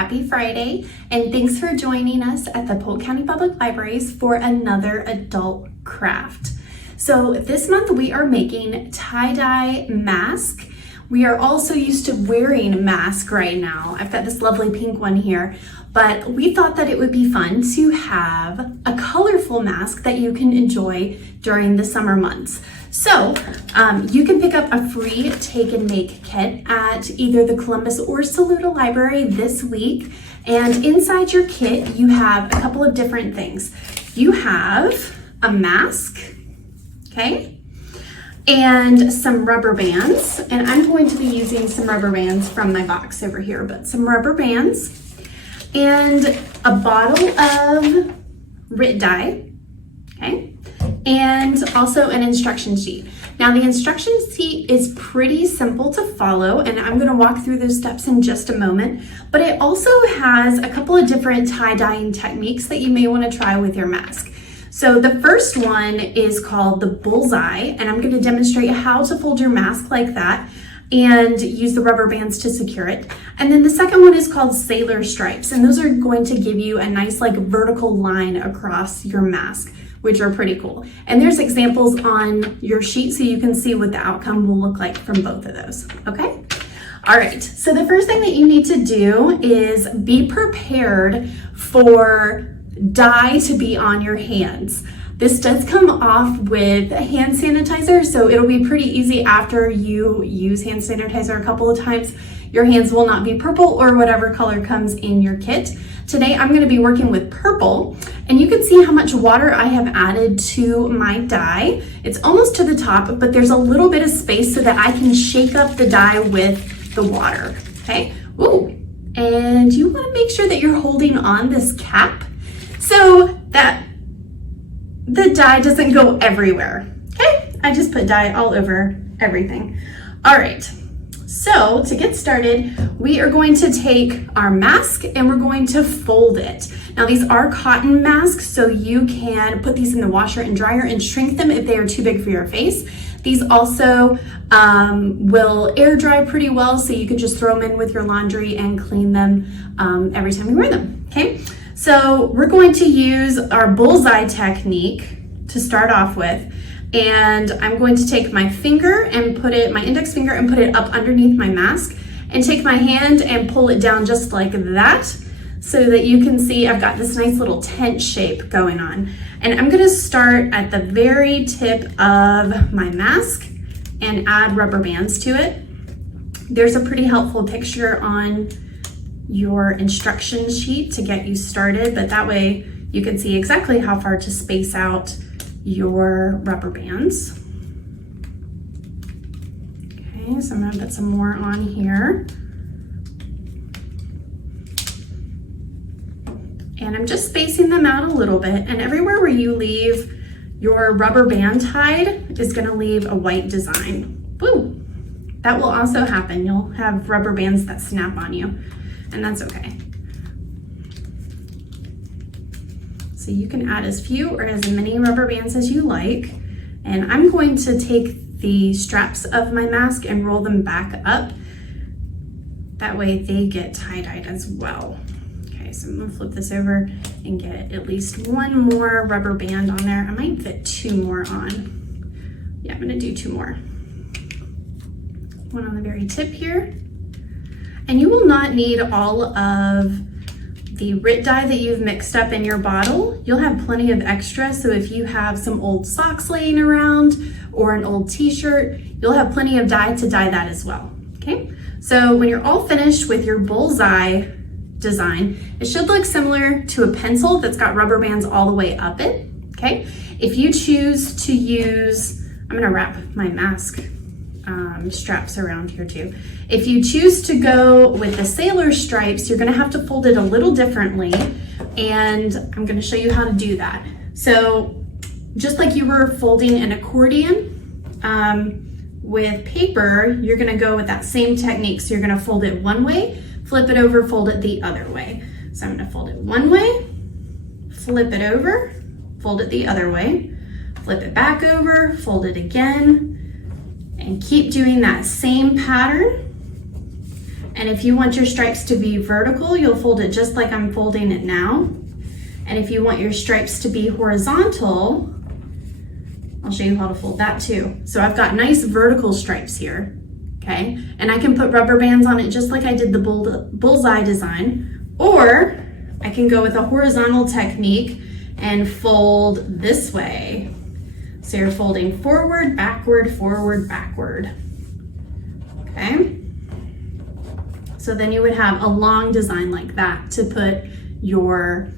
Happy Friday, and thanks for joining us at the Polk County Public Libraries for another adult craft. So this month we are making tie-dye mask. We are also used to wearing a mask right now. I've got this lovely pink one here, but we thought that it would be fun to have a colorful mask that you can enjoy during the summer months. So you can pick up a free take and make kit at either the Columbus or Saluda Library this week. And inside your kit, you have a couple of different things. You have a mask, okay? And some rubber bands. And I'm going to be using some rubber bands from my box over here, but some rubber bands and a bottle of RIT dye, okay? And also an instruction sheet. Now the instruction sheet is pretty simple to follow, and I'm gonna walk through those steps in just a moment, but it also has a couple of different tie-dyeing techniques that you may wanna try with your mask. So the first one is called the Bullseye, and I'm gonna demonstrate how to fold your mask like that and use the rubber bands to secure it. And then the second one is called Sailor Stripes, and those are going to give you a nice like vertical line across your mask, which are pretty cool. And there's examples on your sheet so you can see what the outcome will look like from both of those, okay? All right, so the first thing that you need to do is be prepared for dye to be on your hands. This does come off with hand sanitizer, so it'll be pretty easy after you use hand sanitizer a couple of times. Your hands will not be purple or whatever color comes in your kit. Today I'm going to be working with purple, and you can see how much water I have added to my dye. It's almost to the top, but there's a little bit of space so that I can shake up the dye with the water, okay? Ooh, and you want to make sure that you're holding on this cap so that the dye doesn't go everywhere, okay? I just put dye all over everything. All right. So to get started, we are going to take our mask and we're going to fold it. Now these are cotton masks, so you can put these in the washer and dryer and shrink them if they are too big for your face. These also will air dry pretty well, so you can just throw them in with your laundry and clean them every time you wear them, okay? So we're going to use our Bullseye Technique to start off with. And I'm going to take my finger and put it, my index finger, and put it up underneath my mask, and take my hand and pull it down just like that, so that you can see I've got this nice little tent shape going on. And I'm gonna start at the very tip of my mask and add rubber bands to it. There's a pretty helpful picture on your instruction sheet to get you started, but that way you can see exactly how far to space out your rubber bands. Okay, so I'm gonna put some more on here. And I'm just spacing them out a little bit, and everywhere where you leave your rubber band tied is gonna leave a white design. Woo! That will also happen. You'll have rubber bands that snap on you, and that's okay. So you can add as few or as many rubber bands as you like. And I'm going to take the straps of my mask and roll them back up. That way they get tie-dyed as well. Okay, so I'm gonna flip this over and get at least one more rubber band on there. I might fit two more on. Yeah, I'm gonna do two more. One on the very tip here. And you will not need all of the RIT dye that you've mixed up in your bottle. You'll have plenty of extra, so if you have some old socks laying around or an old t-shirt, you'll have plenty of dye to dye that as well, okay? So when you're all finished with your Bullseye design, it should look similar to a pencil that's got rubber bands all the way up it, okay? If you choose to use, I'm gonna wrap my mask straps around here too. If you choose to go with the Sailor Stripes, you're gonna have to fold it a little differently, and I'm gonna show you how to do that. So just like you were folding an accordion with paper, you're gonna go with that same technique. So you're gonna fold it one way, flip it over, fold it the other way. So I'm gonna fold it one way, flip it over, fold it the other way, flip it back over, fold it again, and keep doing that same pattern And if you want your stripes to be vertical, you'll fold it just like I'm folding it now. And if you want your stripes to be horizontal, I'll show you how to fold that too. So I've got nice vertical stripes here, okay? And I can put rubber bands on it just like I did the bullseye design, or I can go with a horizontal technique and fold this way. So you're folding forward, backward, forward, backward, okay? So then you would have a long design like that to put your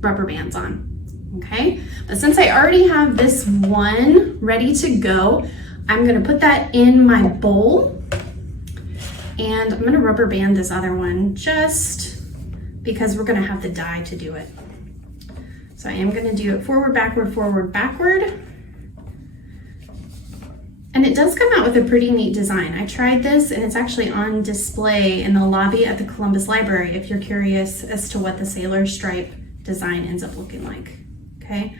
rubber bands on, okay? But since I already have this one ready to go, I'm gonna put that in my bowl, and I'm gonna rubber band this other one just because we're gonna have the die to do it. So I am gonna do it forward, backward, forward, backward. And it does come out with a pretty neat design. I tried this and it's actually on display in the lobby at the Columbus Library if you're curious as to what the sailor stripe design ends up looking like, okay?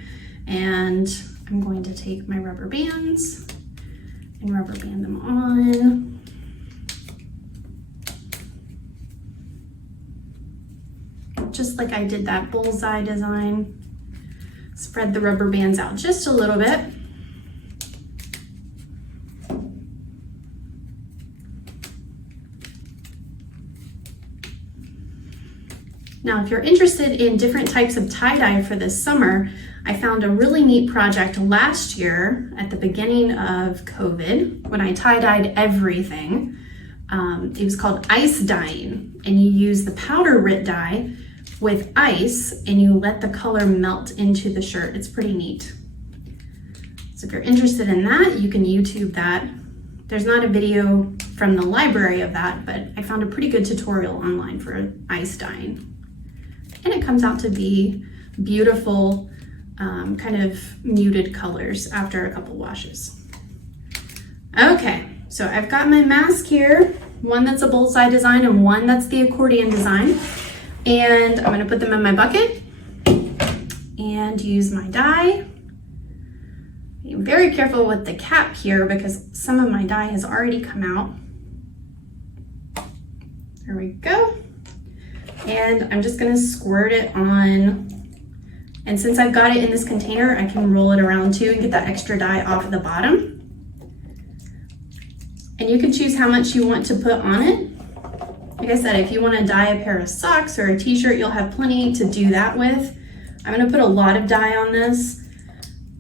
And I'm going to take my rubber bands and rubber band them on. Just like I did that bullseye design. Spread the rubber bands out just a little bit. Now, if you're interested in different types of tie-dye for this summer, I found a really neat project last year at the beginning of COVID when I tie-dyed everything. It was called ice dyeing, and you use the powder Rit dye with ice and you let the color melt into the shirt. It's pretty neat. So if you're interested in that, you can YouTube that. There's not a video from the library of that, but I found a pretty good tutorial online for ice dyeing. And it comes out to be beautiful, kind of muted colors after a couple washes. Okay, so I've got my mask here, one that's a bullseye design and one that's the accordion design. And I'm gonna put them in my bucket and use my dye. Be very careful with the cap here because some of my dye has already come out. There we go. And I'm just gonna squirt it on. And since I've got it in this container, I can roll it around too and get that extra dye off of the bottom. And you can choose how much you want to put on it. Like I said, if you want to dye a pair of socks or a t-shirt, you'll have plenty to do that with. I'm gonna put a lot of dye on this.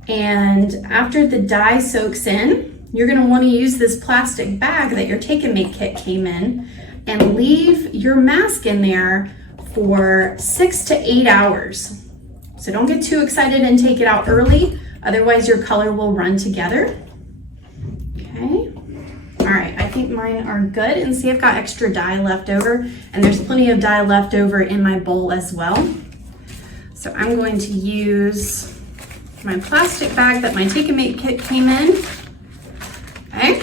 And after the dye soaks in, you're gonna wanna use this plastic bag that your Take and Make kit came in and leave your mask in there for 6 to 8 hours. So don't get too excited and take it out early, otherwise your color will run together. Okay, all right, I think mine are good. And see, I've got extra dye left over, and there's plenty of dye left over in my bowl as well. So I'm going to use my plastic bag that my Take and Make kit came in, okay?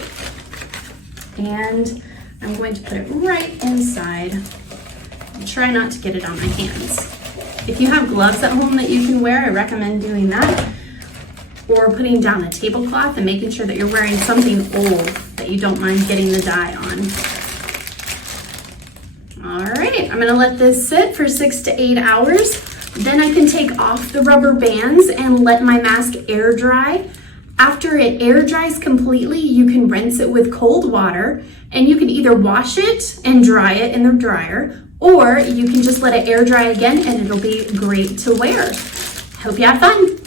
And I'm going to put it right inside and try not to get it on my hands. If you have gloves at home that you can wear, I recommend doing that. Or putting down a tablecloth and making sure that you're wearing something old that you don't mind getting the dye on. All right, I'm gonna let this sit for 6 to 8 hours. Then I can take off the rubber bands and let my mask air dry. After it air dries completely, you can rinse it with cold water, and you can either wash it and dry it in the dryer, or you can just let it air dry again and it'll be great to wear. Hope you have fun.